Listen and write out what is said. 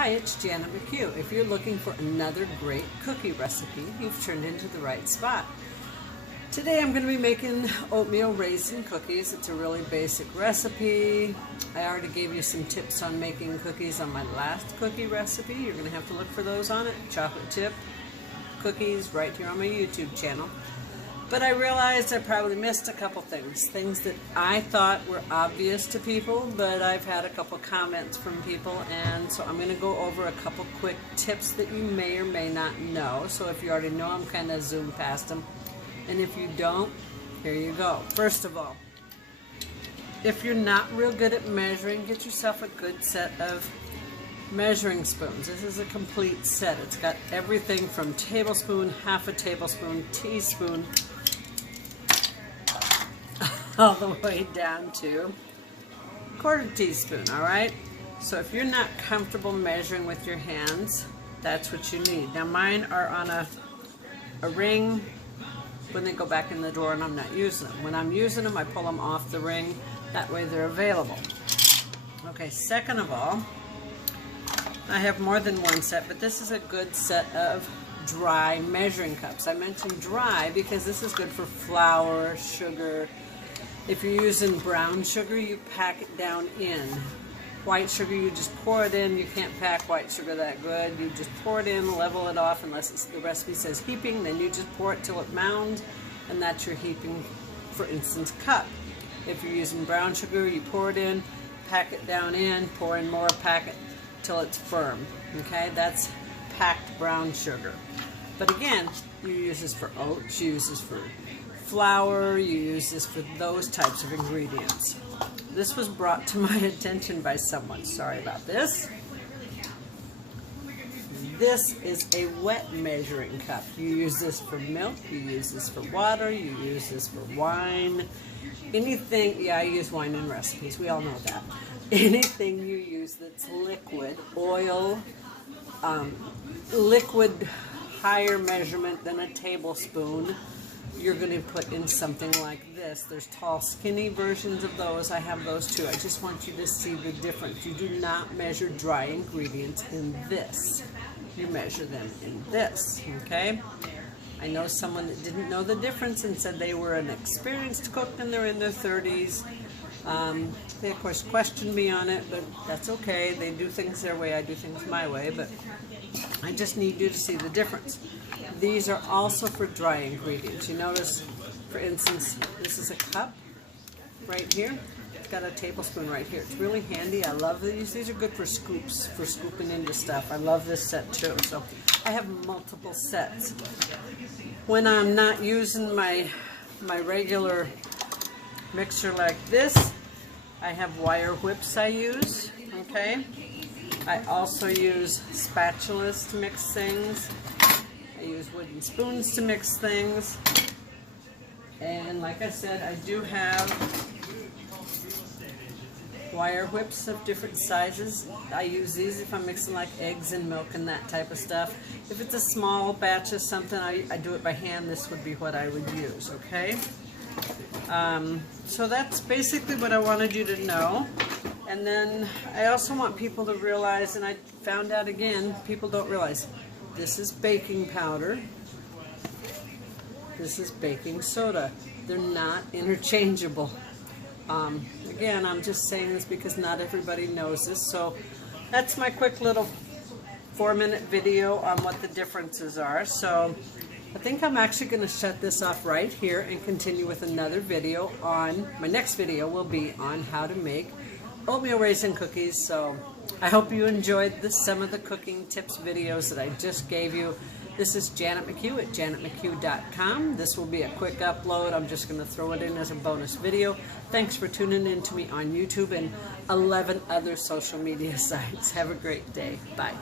Hi, it's Janet McHugh. If you're looking for another great cookie recipe, you've turned into the right spot. Today I'm going to be making oatmeal raisin cookies. It's a really basic recipe. I already gave you some tips on making cookies on my last cookie recipe. You're going to have to look for those on it. Chocolate chip cookies right here on my YouTube channel. But I realized I probably missed a couple things that I thought were obvious to people, but I've had a couple comments from people, and so I'm going to go over a couple quick tips that you may or may not know. So if you already know them, kind of zoom past them. And if you don't, here you go. First of all, if you're not real good at measuring, get yourself a good set of measuring spoons. This is a complete set. It's got everything from tablespoon, half a tablespoon, teaspoon, all the way down to quarter teaspoon, all right? So if you're not comfortable measuring with your hands, that's what you need. Now mine are on a ring. When they go back in the drawer and I'm not using them. When I'm using them, I pull them off the ring. That way they're available. Okay, second of all, I have more than one set, but this is a good set of dry measuring cups. I mentioned dry because this is good for flour, sugar. If you're using brown sugar, you pack it down in. White sugar, you just pour it in. You can't pack white sugar that good. You just pour it in, level it off, unless the recipe says heaping, then you just pour it till it mounds, and that's your heaping, for instance, cup. If you're using brown sugar, you pour it in, pack it down in, pour in more, pack it till it's firm. Okay, that's packed brown sugar. But again, you use this for oats, you use this for flour, you use this for those types of ingredients. This was brought to my attention by someone. Sorry about this. This is a wet measuring cup. You use this for milk, you use this for water, you use this for wine. Anything, yeah, I use wine in recipes, we all know that. Anything you use that's liquid, oil, liquid higher measurement than a tablespoon, you're going to put in something like this. There's tall, skinny versions of those. I have those too. I just want you to see the difference. You do not measure dry ingredients in this. You measure them in this, okay? I know someone that didn't know the difference and said they were an experienced cook and they're in their 30s. They, of course, questioned me on it, but that's okay. They do things their way. I do things my way, but I just need you to see the difference. These are also for dry ingredients. You notice, for instance, this is a cup right here. It's got a tablespoon right here. It's really handy. I love these. These are good for scoops, for scooping into stuff. I love this set too. So I have multiple sets. When I'm not using my regular mixer like this, I have wire whips I use, okay? I also use spatulas to mix things. I use wooden spoons to mix things. And like I said, I do have wire whips of different sizes. I use these if I'm mixing like eggs and milk and that type of stuff. If it's a small batch of something, I do it by hand. This would be what I would use, okay? So that's basically what I wanted you to know. And then I also want people to realize, and I found out again, people don't realize, this is baking powder, this is baking soda. They're not interchangeable. Again, I'm just saying this because not everybody knows this. So that's my quick little 4-minute video on what the differences are. So I think I'm actually going to shut this off right here and continue with another video on, my next video will be on how to make oatmeal raisin cookies. So I hope you enjoyed some of the cooking tips videos that I just gave you. This is Janet McHugh at janetmchugh.com. This will be a quick upload. I'm just going to throw it in as a bonus video. Thanks for tuning in to me on YouTube and 11 other social media sites. Have a great day. Bye.